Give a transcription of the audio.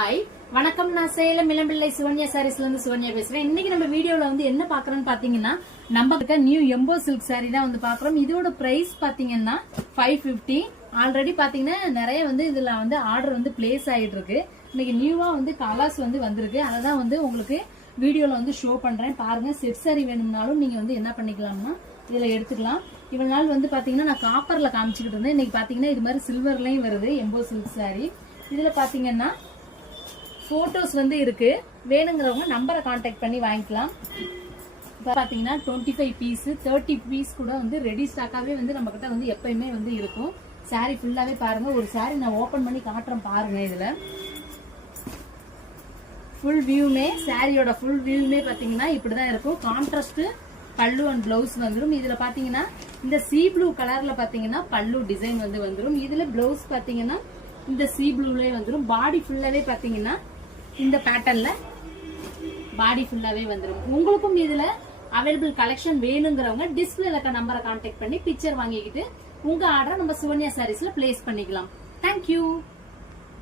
Hi வணக்கம். நான் சேலம் இளம்பிள்ளை சுவன்யா சாரீஸ்ல இருந்து சுவன்யா பேசுறேன். இன்னைக்கு நம்ம வீடியோல என்ன பாக்குறோம்னு பாத்தீங்கன்னா, நம்ம கிட்ட நியூ எம்போ சில்க் சாரி தான் பாக்குறோம். இதோட பிரைஸ் பாத்தீங்கன்னா 550. ஆல்ரெடி பாத்தீங்கன்னா நிறைய இதுல ஆர்டர் பிளேஸ் ஆயிட்டு இருக்கு. இன்னைக்கு நியூவா கலர்ஸ் வந்திருக்கு. அததான் உங்களுக்கு வீடியோல ஷோ பண்றேன். பாருங்க, செட் சாரி வேணும்னாலும் நீங்க என்ன பண்ணிக்கலாம்னா இதுல எடுத்துக்கலாம். இவ்வளவு நாள் பாத்தீங்கன்னா நான் காப்பர்ல காமிச்சுக்கிட்டு இருந்தேன். இன்னைக்கு பாத்தீங்கன்னா இது மாதிரி சில்வர்லயும் வருது எம்போ சில்க் சாரி. இதுல பாத்தீங்கன்னா போட்டோஸ் இருக்கு. வேணுங்கிறவங்க நம்பரை கான்டாக்ட் பண்ணி வாங்கிக்கலாம். பாத்தீங்கன்னா 25 பீஸ் 30 பீஸ் கூட ரெடி ஸ்டாக்காவே நம்ம கிட்ட எப்பயுமே இருக்கும். சாரி ஃபுல்லாவே பாருங்க. ஒரு சாரி நான் ஓபன் பண்ணி காட்டுறேன் பாருங்க. இதுல ஃபுல் வியூமே சாரியோட ஃபுல் வியூமே பாத்தீங்கன்னா இப்படிதான் இருக்கும். கான்ட்ராஸ்ட் பல்லு அண்ட் பிளவுஸ் வந்துடும். இதுல பாத்தீங்கன்னா இந்த சீ ப்ளூ கலர்ல பாத்தீங்கன்னா பல்லு டிசைன் வந்துடும். இதுல பிளவுஸ் பாத்தீங்கன்னா இந்த சீ ப்ளூலயே வந்துடும். பாடி ஃபுல்லாவே பாத்தீங்கன்னா இந்த பேட்டர்ன்ல பாடி ஃபுல்லாவே வந்துடும். உங்களுக்கும் இதுல அவைலபிள் கலெக்ஷன் வேணுங்கிறவங்க டிஸ்பிளேல இருக்க நம்பரை கான்டாக்ட் பண்ணி பிக்சர் வாங்கிக்கிட்டு உங்க ஆர்டரை நம்ம சுவன்யா சாரீஸ்ல பிளேஸ் பண்ணிக்கலாம். தேங்க்யூ.